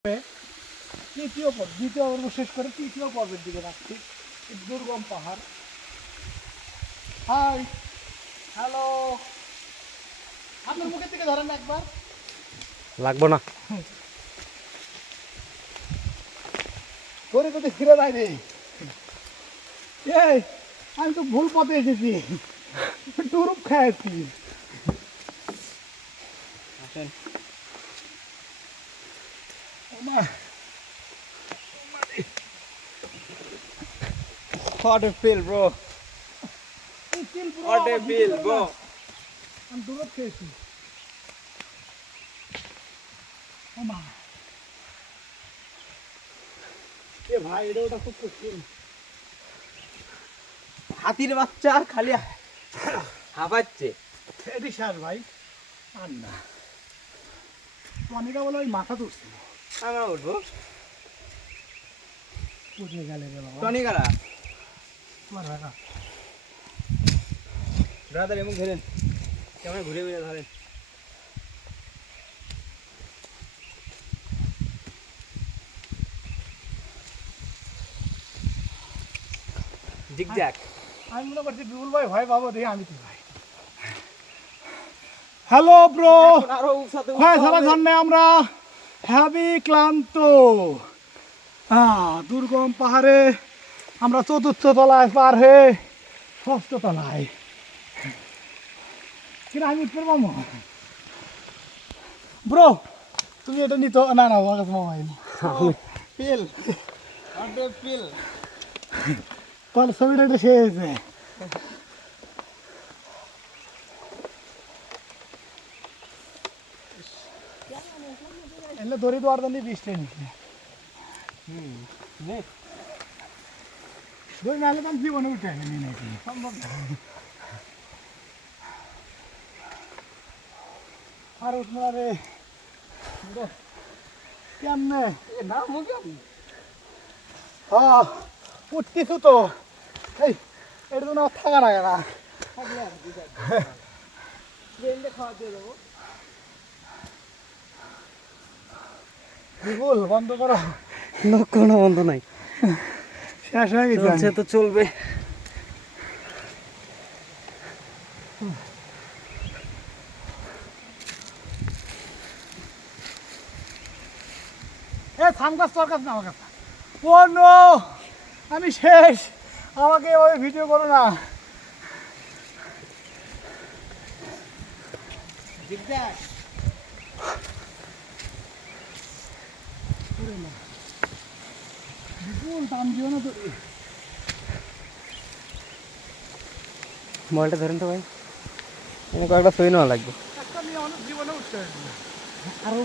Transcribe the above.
দ্বিতীয় পর্ব শেষ করে তৃতীয় পর্বের দিকে যাচ্ছি। দুর্গম পাহাড়। হাই, হ্যালো, আপনার মুখের থেকে ধরেন একবার। লাগবো না, করে কোথায় ফিরে যায় রে। এই আমি তো ভুল পথে এসেছি, টুরুপ খাইছি। What a feel, bro. What a feel, bro. আমি টুরুপ খেয়েছি। এ ভাই, এটা ওটা খুব কঠিন। হাতির বাচ্চা খালি হাঁপাচ্ছে। এটি স্যার ভাই, আর না টনিকা বলে ওই মাথা তুলছিল। আমরা উঠবো উঠে গেলে টনি কারা তোমার ভাড়া ব্রাদার এমন ধরেন কেমন ঘুরে ঘুরে ধরেন। জিগজ্যাগ। আমি মনে করছি বিপুল ভাই ভয় পাবো, দেখি আমি তো ভাই। হ্যালো ব্রো, আরো সাথে ভয় ছাড়ার জন্য আমরা হ্যাভি ক্লান্ত। দুর্গম পাহাড়ে আমরা চতুর্থ তলায় পার হয়ে ষষ্ঠ তলায়। কিন্তু আমি উঠতে পারবো ব্রো, তুমি এটা নিত না না আমার কাছে মোবাইল ফিল ফিল তোর ছবিটা এটা শেষ। এলে দড়ি দেওয়ার জন্য বৃষ্টি নিচ্ছে। দড়ি নাহলে তো আমি জীবনে উঠে আসেনি নাকি, সম্ভব না। আর উঠবো না রে কেমনে। হ্যাঁ উঠতেছু তো, এই এটা তো না থাকা না কেনা। বিপুল বন্ধ করো, কোনো বন্ধ নাই, শেষ হয়ে গেছে। চলছে তো চলবে। এ সানগ্লাস তোর কাছে না আমার কাছে। ও নো, আমি শেষ, আমাকে ওই ভিডিও করো না। জিগজ্যাগ বিপুল টান দিও না তো। মোবাইলটা ধরেন তো ভাই, কয়েকটা ছবি নেওয়া লাগবে। একটা নিয়ে অনেক জীবনে উঠতে হবে। আরো